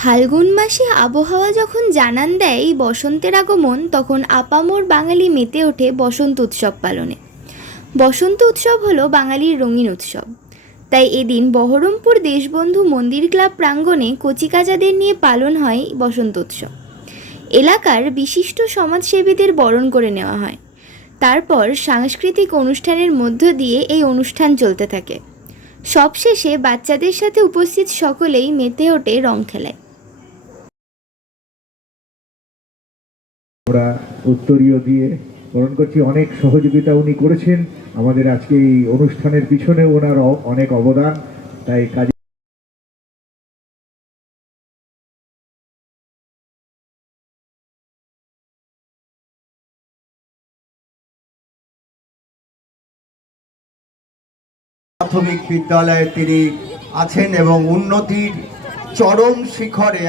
ফাল্গুন মাসে আবহাওয়া যখন জানান দেয় বসন্তের আগমন, তখন আপামর বাঙালি মেতে ওঠে বসন্ত উৎসব পালনে। বসন্ত উৎসব হলো বাঙালির রঙিন উৎসব। তাই এদিন বহরমপুর দেশবন্ধু মন্দির ক্লাব প্রাঙ্গণে কচিকাঁচাদের নিয়ে পালন হয় বসন্ত উৎসব। এলাকার বিশিষ্ট সমাজসেবীদের বরণ করে নেওয়া হয়। তারপর সাংস্কৃতিক অনুষ্ঠানের মধ্য দিয়ে এই অনুষ্ঠান চলতে থাকে। সবশেষে বাচ্চাদের সাথে উপস্থিত সকলেই মেতে ওঠে রং খেলায়। আমরা উত্তরীয় দিয়ে বরণ করছি। অনেক সহযোগিতা উনি করেছেন আমাদের আজকে এই অনুষ্ঠানের পিছনে, ওনার অনেক অবদান। তাই কাজে প্রাথমিক বিদ্যালয়ে তিনি আছেন এবং উন্নতির চরম শিখরে